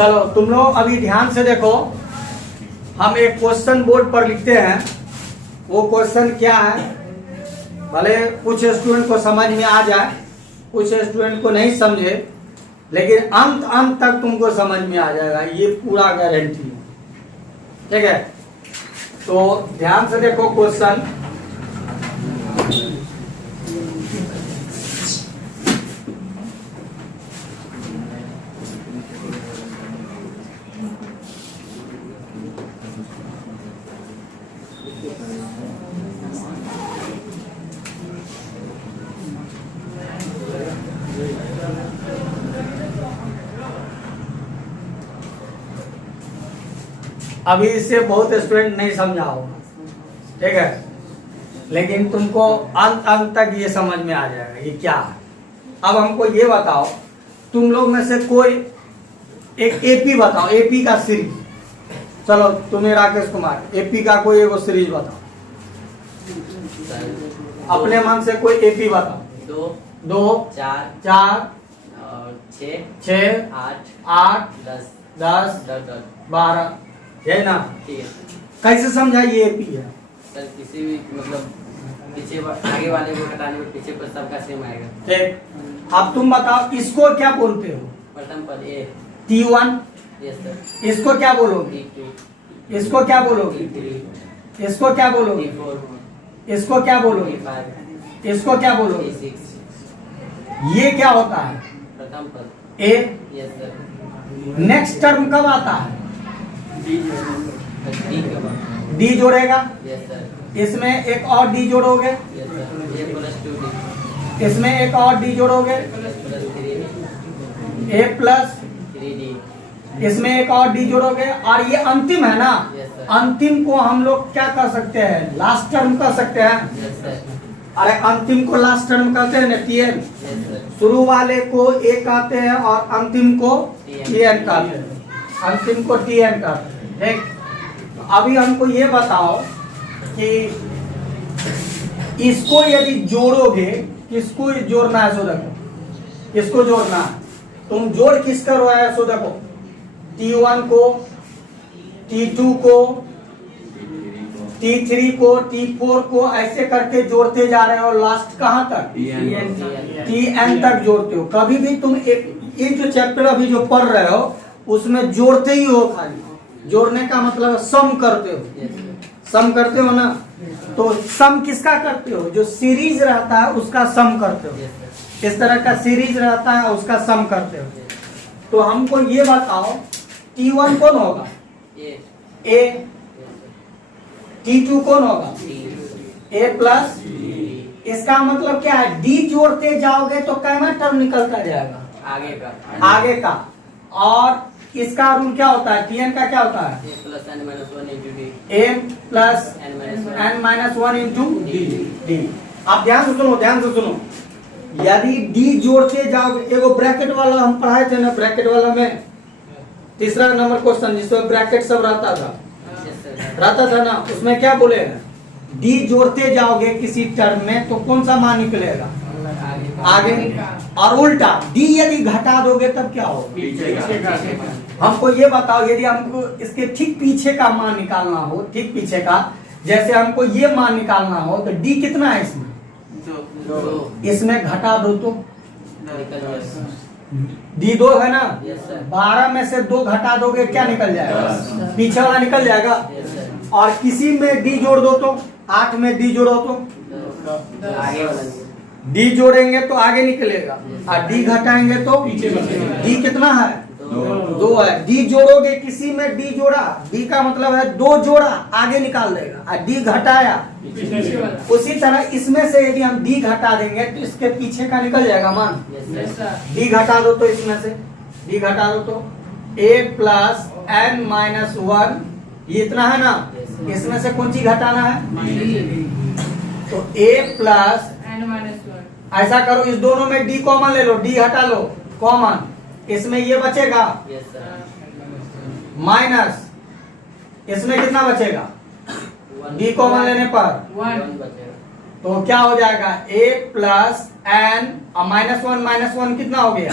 चलो तुम लोग अभी ध्यान से देखो, हम एक क्वेश्चन बोर्ड पर लिखते हैं। वो क्वेश्चन क्या है, भले कुछ स्टूडेंट को समझ में आ जाए, कुछ स्टूडेंट को नहीं समझे, लेकिन अंत तक तुमको समझ में आ जाएगा, ये पूरा गारंटी है। ठीक है, तो ध्यान से देखो क्वेश्चन। अभी इससे बहुत स्टूडेंट नहीं समझा होगा, ठीक है, लेकिन तुमको अंत तक ये समझ में आ जाएगा ये क्या है। अब हमको ये बताओ, तुम लोग में से कोई एक एपी बताओ, एपी का सीरीज। चलो तुम्हें राकेश कुमार, एपी का कोई एगो सीरीज बताओ, अपने मन से कोई एपी बताओ। दो चार और 6 8 10 12, है ना। कैसे समझा ये एपी है? सर किसी भी मतलब पीछे आगे वाले को हटाने में पीछे पर सबका सेम आएगा। ठीक, अब तुम बताओ इसको क्या बोलते हो? प्रथम पद ए T1। Yes sir. इसको क्या बोलोगे? T2 इसको क्या बोलोगे? T3 इसको क्या बोलोगे? T4 इसको क्या बोलोगे? T5 इसको क्या बोलोगे? T6। ये क्या होता है? प्रथम पद a. Yes sir. Next term कब आता है? डी के बाद डी जोड़ेगा, यस सर। इसमें एक और डी जोड़ोगे, यस सर। ए प्लस 2D इसमें एक और डी जोड़ोगे, प्लस 3D ए प्लस 3D इसमें एक और डी जोड़ोगे, और ये अंतिम है ना। Yes sir. अंतिम को हम लोग क्या कर सकते हैं? लास्ट टर्म कर सकते हैं। Yes sir. अरे अंतिम को लास्ट टर्म कहते हैं ना, टीएन। Yes sir. शुरू वाले को ए कहते हैं और अंतिम को TN टीएन कहते हैं, अंतिम को टीएन कहते हैं। ठीक, तो अभी हमको ये बताओ कि इसको यदि जोड़ोगे, किसको जोड़ना है? सो देखो, किसको जोड़ना है? तुम जोड़ किस कर रहा है? सो देखो, T1 को, T2 को, T3 को, T4 को, ऐसे करके जोड़ते जा रहे हो। लास्ट कहाँ तक? TN तक जोड़ते हो। कभी भी तुम ये जो चैप्टर अभी जो पढ़ रहे हो उसमें जोड़ते ही हो। खाली जोड़ने का मतलब सम करते हो, सम करते हो ना। तो सम किसका करते हो? जो सीरीज रहता है उसका सम करते हो। इस तरह का सीरीज रहता है उसका सम करते हो। तो हमको ये बताओ, T1 कौन होगा? ए। T2 कौन होगा? ए प्लस। इसका मतलब क्या है? डी जोड़ते जाओगे तो कैमा टर्म निकलता जाएगा? आगे का। और इसका रूल क्या होता है? Tn का क्या होता है? A plus n minus 1 into d. m plus n minus 1 into d. आप ध्यान से सुनो, ध्यान से सुनो। यदि डी जोड़ते जाओगे, एगो ब्रैकेट वाला हम पढ़ाए थे ना, ब्रैकेट वाला में तीसरा नंबर क्वेश्चन जिसमें ब्रैकेट सब रहता था ना, उसमें क्या बोले हैं? डी जोड़ते जाओगे किसी टर्म में तो कौन सा मान निकलेगा? आगे। और उल्टा डी यदि घटा दोगे तब क्या होगा? हमको ये बताओ, यदि हमको इसके ठीक पीछे का मान निकालना हो, ठीक पीछे का, जैसे हमको ये मान निकालना हो तो डी कितना है इसमें? 2। इसमें घटा दो तो डी 2 है ना। 12 में से 2 घटा दोगे क्या निकल जाएगा? पीछे वाला निकल जाएगा। और किसी में डी जोड़ दो तो 8 में डी जोड़ो तो आगे वाला डी जोड़ेंगे तो आगे निकलेगा, और डी घटाएंगे तो डी कितना है? 2 है। डी जोड़ोगे किसी में, डी जोड़ा, डी का मतलब है 2 जोड़ा, आगे निकाल देगा, और डी घटाया। उसी तरह इसमें से यदि हम डी घटा देंगे तो इसके पीछे का निकल जाएगा मान। डी घटा दो तो इसमें से, डी घटा दो तो a प्लस n माइनस 1, ये इतना है ना। इसमें से कौन सी घटाना है? तो a प्लस n माइनस 1। ऐसा करो, इस दोनों में d कॉमन ले लो, d हटा लो कॉमन, इसमें ये बचेगा माइनस, इसमें कितना बचेगा? d कॉमन लेने पर 1। तो क्या हो जाएगा? a प्लस n और माइनस 1 कितना हो गया?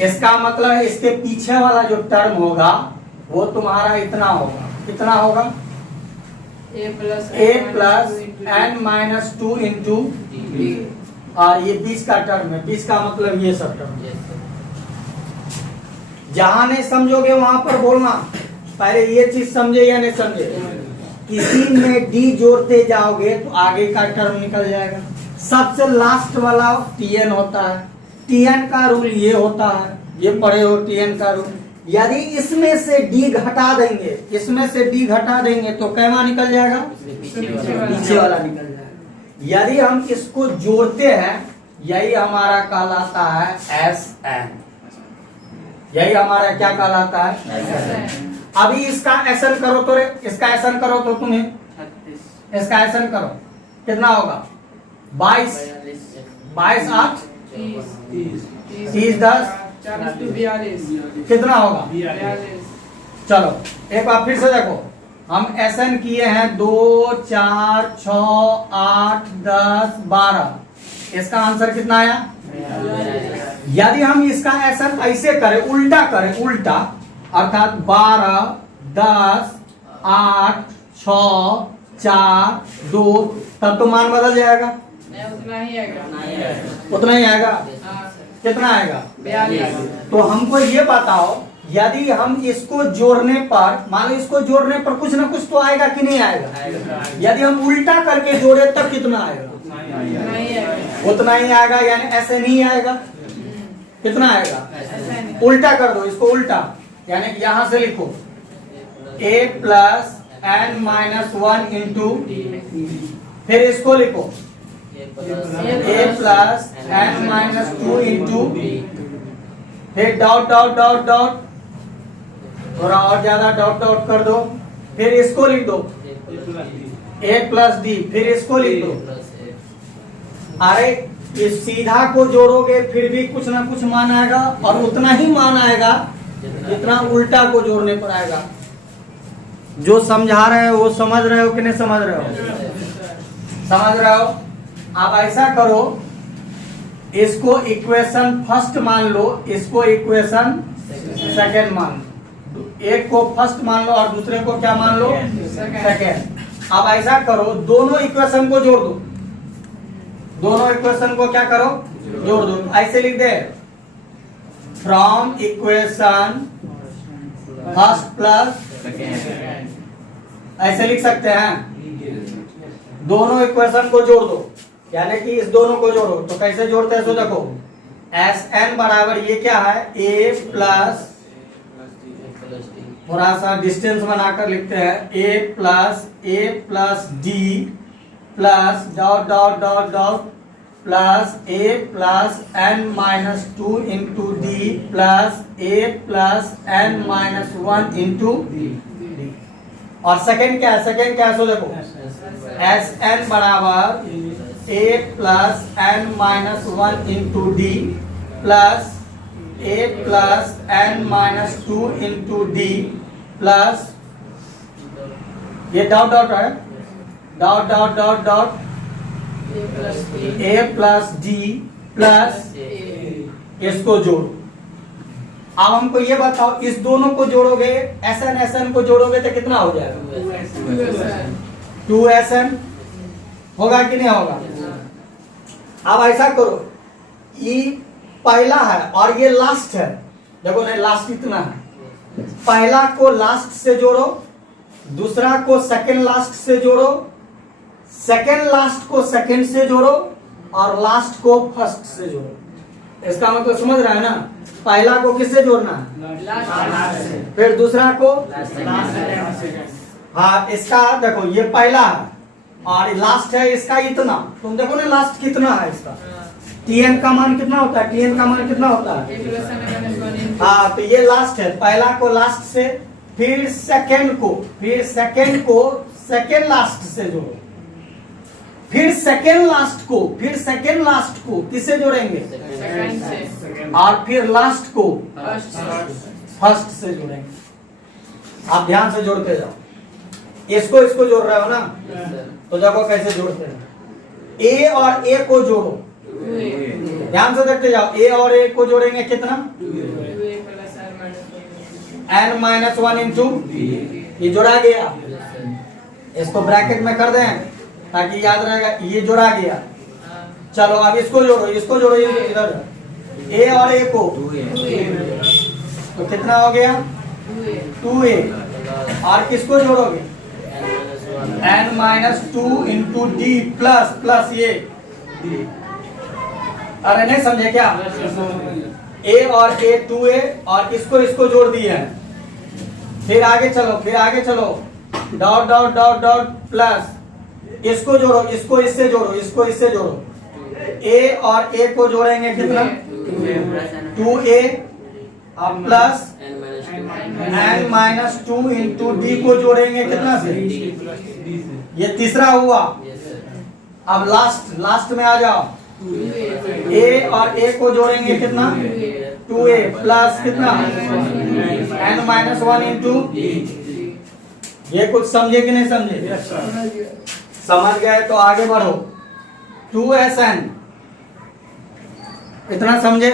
इसका मतलब इसके पीछे वाला जो टर्म होगा वो तुम्हारा इतना होगा, कितना होगा? A plus n minus 2 into, और ये बीच का टर्म है, बीच का मतलब ये सब टर्म। जहां नहीं समझोगे वहां पर बोलना, पहले ये चीज समझे या नहीं समझे। किसी में डी जोड़ते जाओगे तो आगे का टर्म निकल जाएगा। सबसे लास्ट वाला tn होता है, tn का रूल ये होता है, ये पढ़े हो tn का रूल। यदि इसमें से डी घटा देंगे, इसमें से डी घटा देंगे तो कैमा निकल जाएगा? पीछे वाला निकल जाएगा। यदि हम इसको जोड़ते हैं, यही हमारा कहलाता है Sn। यही हमारा क्या कहलाता है? अभी इसका एसन करो तो, इसका एसन करो तो तुम्हें, इसका एसन करो कितना होगा? 22 22 8 30 10 कितना होगा? 42। चलो एक बार फिर से देखो, हम एसन किए हैं 2 4 6 8 10 12, इसका आंसर कितना आया? यदि हम इसका एसन ऐसे करें, उल्टा करें, उल्टा अर्थात 12 10 8 6 4 2, तब तो मान बदल जाएगा। उतना ही आएगा। उतना ही आएगा। हाँ, कितना आएगा? 42। तो हमको ये बताओ, यदि हम इसको जोड़ने पर, मान लो इसको जोड़ने पर कुछ ना कुछ तो आएगा कि नहीं आएगा? यदि हम उल्टा करके जोड़े तब कितना आएगा? उतना ही आएगा। उतना ही आएगा, यानी ऐसे नहीं आएगा। कितना आएगा? उल्टा कर दो इसको, उल्टा, यानी कि यहां से लिखो a plus n minus 1 into, फिर इसको लिखो a plus n minus 2 into, फिर डॉट डॉट डॉट डॉट, थोड़ा और ज्यादा डॉट डॉट कर दो, फिर इसको लिख दो a प्लस d, फिर इसको लिख दो। अरे इस सीधा को जोड़ोगे फिर भी कुछ ना कुछ मान आएगा, और उतना ही मान आएगा जितना उल्टा को जोड़ने पर आएगा। जो समझा रहे हो वो समझ रहे हो कि नहीं समझ रहे हो? समझ रहे हो? आप ऐसा करो, इसको इक्वेशन फर्स्ट मान लो, इसको इक्वेशन सेकंड मान लो। एक को फर्स्ट मान लो और दूसरे को क्या मान लो? सेकंड। अब ऐसा करो, दोनों इक्वेशन को जोड़ दो, दोनों इक्वेशन को क्या करो? जोड़ दो। ऐसे लिख दे, फ्रॉम इक्वेशन फर्स्ट प्लस, ऐसे लिख सकते हैं। दोनों इक्वेशन को जोड़ दो, यानी कि इस दोनों को जोड़ो। तो कैसे जोड़ते हैं? तो देखो, Sn बराबर ये क्या है? a प्लस, थोड़ा सा डिस्टेंस बनाकर लिखते हैं, a plus d plus dot dot dot dot plus a plus n minus 2 into D plus a plus n minus 1 into D. और सेकंड क्या है? सेकंड क्या है? सो देखो, Sn बराबर a plus n minus 1 into D plus a plus n minus 2 into D plus, ये dot dot है, dot dot dot dot a plus D plus, इसको जोड़ो। अब हमको ये बताओ, इस दोनों को जोड़ोगे, Sn को जोड़ोगे तो कितना हो जाएगा? 2Sn होगा कि नहीं होगा? अब ऐसा करो, ये पहला है और ये लास्ट है, देखो ना लास्ट इतना है। पहला को लास्ट से जोड़ो, दूसरा को सेकंड लास्ट से जोड़ो, सेकंड लास्ट को सेकंड से जोड़ो, और लास्ट को फर्स्ट से जोड़ो। इसका मतलब समझ रहा है ना? पहला को किससे जोड़ना है? फिर दूसरा को, हाँ इसका देखो ये पहला है और लास्ट है इसका इतना। तुम देखो ना लास्ट कितना है इसका? Tn का मान कितना होता है? Tn का मान कितना होता है? हाँ, तो ये लास्ट है। पहला को लास्ट से, फिर सेकंड को सेकंड लास्ट से जोड़ो, फिर सेकंड लास्ट को किससे जोड़ेंगे? और फिर लास्ट को फर्स्ट से जोड़ेंगे। आप ध्यान से जोड़ते जाओ। इसको जोड़ रहे हो ना? तो देखो कैसे जोड़ते हैं। ए और ए को जोड़ो, ध्यान से देखते जाओ, ए और ए को जोड़ेंगे कितना, 2a plus r minus 1 n minus 1 into, ये जोड़ा गया, इसको ब्रैकेट में कर दें ताकि याद रहेगा, ये जोड़ा गया। चलो अब इसको जोड़ो, इसको जोड़ो, ये इधर ए और ए को, 2a तो कितना हो गया 2a, और किसको जोड़ोगे n minus 2 into D plus plus ये, अरे नहीं समझे क्या, a और a 2a और इसको जोड़ दिए हैं। फिर आगे चलो, dot dot dot dot plus इसको जोड़ो, इसको इससे जोड़ो, a और a को जोड़ेंगे कितना 2a और plus n minus 2 into D को जोड़ेंगे कितना से, ये तीसरा हुआ। अब लास्ट में आ जाओ, a और a को जोड़ेंगे कितना 2a प्लस कितना n माइनस 1 इंटू, ये कुछ समझे कि नहीं समझे, समझ गए तो आगे बढ़ो, 2sn, इतना समझे।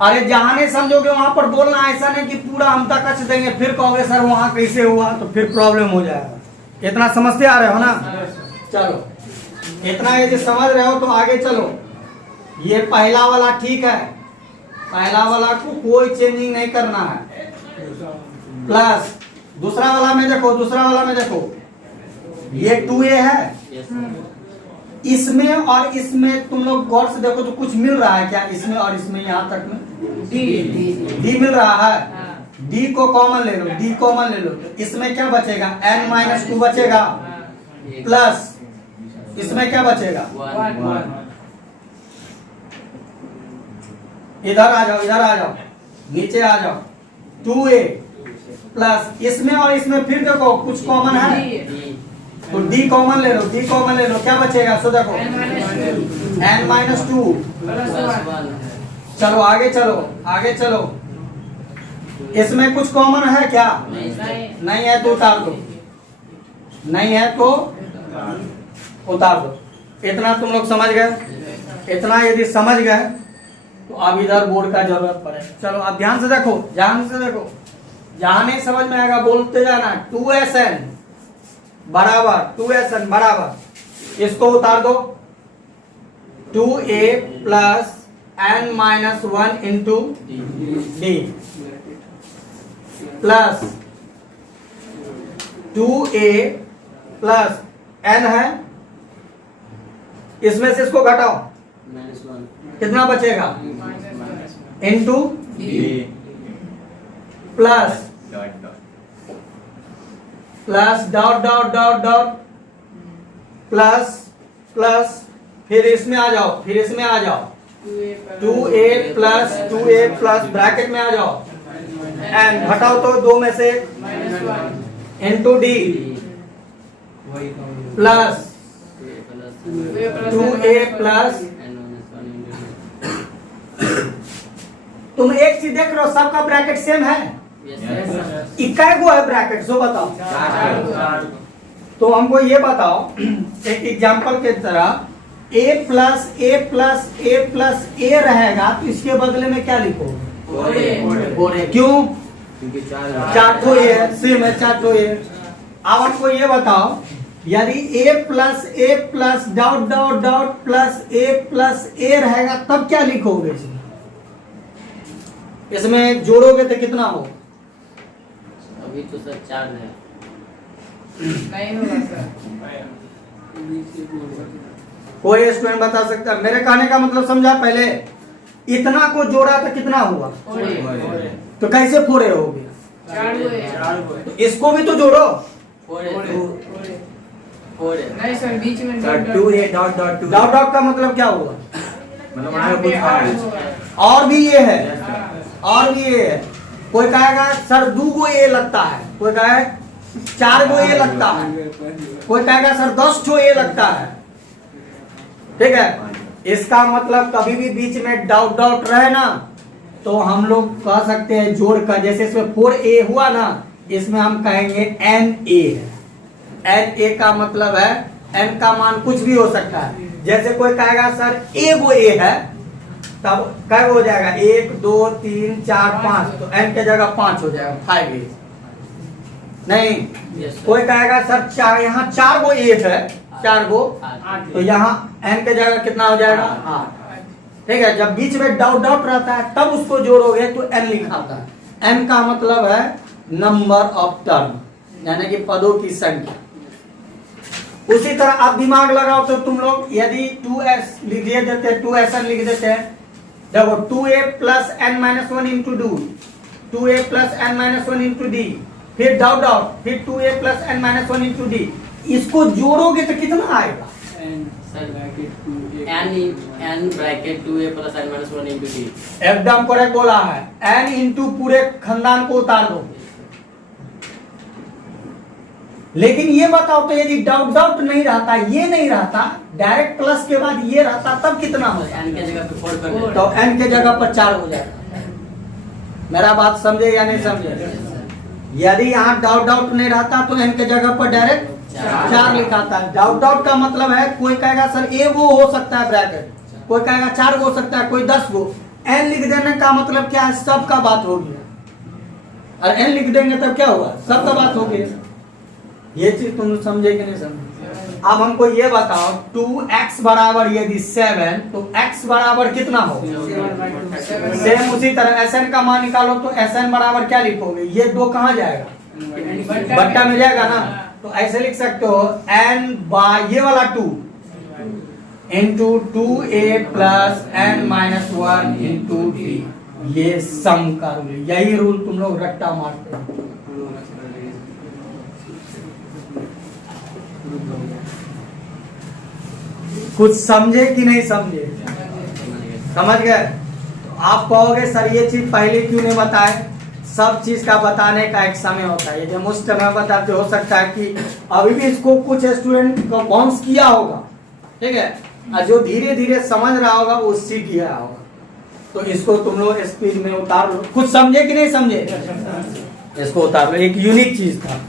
अरे जहां नहीं समझोगे वहां पर बोलना, ऐसा नहीं कि पूरा हम तक कच देंगे फिर कहोगे सर वहां कैसे हुआ, तो फिर प्रॉब्लम हो जाएगा। इतना समझते आ रहे हो ना, चलो इतना यदि समझ रहे हो तो आगे चलो। ये पहला वाला ठीक है, पहला वाला को कोई चेंजिंग नहीं करना है, प्लस दूसरा वाला में देखो, ये 2a है, इसमें और इसमें तुम लोग गौर से देखो तो कुछ मिल रहा है क्या, इसमें और इसमें यहाँ तक में d मिल रहा है, d को कॉमन ले लो, तो इसमें क्या बचेगा n माइनस 2 बचेगा, प्लस इसमें क्या बचेगा, इधर आ जाओ, नीचे आ जाओ, 2a प्लस इसमें और इसमें फिर देखो कुछ कॉमन है, तो d कॉमन ले लो, क्या बचेगा, सो देखो n माइनस 2, चलो आगे चलो, इसमें कुछ कॉमन है क्या, नहीं है तो उतार दो, इतना तुम लोग समझ गए। इतना यदि समझ गए तो अब इधर बोर्ड का जरूरत पड़े। चलो अब ध्यान से देखो, जहां नहीं समझ में आएगा बोलते जाना, 2sn बराबर इसको उतार दो, 2a plus n minus 1 into D plus 2a plus n है, इसमें से इसको घटाओ, कितना बचेगा into plus dot dot dot dot plus फिर इसमें आ जाओ, 2a प्लस ब्रैकेट में आ जाओ, एंड घटाओ तो दो में से into D plus 2a plus, तुम एक चीज देख रहे हो, सबका ब्रैकेट सेम है, इक्का गो है ब्रैकेट, सो बताओ। तो हमको ये बताओ एक एग्जांपल के तरह, a प्लस a रहेगा तो इसके बदले में क्या लिखोगे, क्यों, चार ठो ये है, सेम है, चार ठो ये। अब हमको ये बताओ, यदि a plus dot dot dot plus a रहेगा तब क्या लिखोगे, इसमें जोड़ोगे तो कितना हो, अभी तो सर 4 है, नहीं होगा सर, कोई स्टूडेंट बता सकता है। मेरे कहने का मतलब समझा, पहले इतना को जोड़ा तो कितना हुआ, तो कैसे फोड़े हो गए, 4 हुए, तो इसको भी तो जोड़ो, 4 नहीं सर बीच में डॉट डॉट डॉट का मतलब क्या हुआ, मतलब हमारा कुछ है। और भी ये है, कोई कहेगा सर 2 गो ए लगता है, कोई कहे 4 गो ए लगता है, कोई कहेगा सर 10 ठो ए लगता है, ठीक है। इसका मतलब कभी भी बीच में डॉट डॉट रहे ना तो हम लोग कह सकते हैं जोड़ का, जैसे इसमें 4a हुआ ना, इसमें हम कहेंगे na है। na का मतलब है n का मान कुछ भी हो सकता है, जैसे कोई कहेगा सर ए वो ए है, तब क्या हो जाएगा 1 2 3 4 5, तो n के जगह 5 हो जाएगा 5 ए। नहीं, Yes, sir. कोई कहेगा सर चार, यहाँ 4 गो ए है, 4 गो, तो यहाँ n के जगह कितना हो जाएगा 8। ठीक है, जब बीच में डाउट डाउट रहता है तब उसको जोड़ोगे तो n लिखाता है। n का मतलब है नंबर ऑफ टर्म, यानी कि पदों की संख्या। उसी तरह आप दिमाग लगाओ तो तुम लोग यदि 2s लिख देते, 2sn लिख देते हैं, देखो 2a plus n minus 1 into do, 2a plus n minus 1 into D, फिर डाउट डाउट, फिर 2a plus n minus 1 into D, इसको जोड़ोगे तो कितना आएगा? n bracket 2a plus n minus 1 into D. एकदम करेक्ट बोला है। n इंटू पूरे खानदान को उतार दो। लेकिन ये बताओ तो यदि डाउट डाउट नहीं रहता, ये नहीं रहता, डायरेक्ट प्लस के बाद ये रहता, तब कितना होता? n के जगह पे 4 कर देते। तो n के जगह पर 4 हो जाएगा। मेरा बात समझे या नहीं समझे? यदि यहाँ डाउट डाउट नहीं रहता तो n के जगह पर डायरेक्ट 4 लिखाता है। डाउट डाउट का मतलब है कोई कहेगा सर ए वो हो सकता है ब्रैकेट, कोई कहेगा 4 हो सकता है, कोई 10 गो। n लिख देने का मतलब क्या है? सबका बात होगी। और n लिख देंगे तब क्या होगा? सबका बात होगी। ये चीज तुम समझे कि नहीं समझे? अब हमको ये बताओ 2x बराबर यदि 7, तो x बराबर कितना हो? सेम उसी तरह Sn का मान निकालो तो Sn बराबर क्या लिखोगे? ये 2 कहाँ जाएगा? बट्टा में जाएगा ना, तो ऐसे लिख सकते हो n बाय ये वाला 2 into 2a plus n minus 1 into d। ये सम का रूल, यही रूल तुम लोग रट्टा मारते हो। कुछ समझे कि नहीं समझे? समझ गए? तो आप कहोगे सर ये चीज पहले क्यों नहीं बताए? सब चीज का बताने का एक समय होता है। यदि उस समय बताते हो सकता है कि अभी भी इसको कुछ स्टूडेंट को बाउंस किया होगा, ठीक है, और जो धीरे धीरे समझ रहा होगा वो सीख गया होगा। तो इसको तुम लोग स्पीड में उतार लो। कुछ समझे कि नहीं समझे? इसको उतार लो, एक यूनिक चीज था।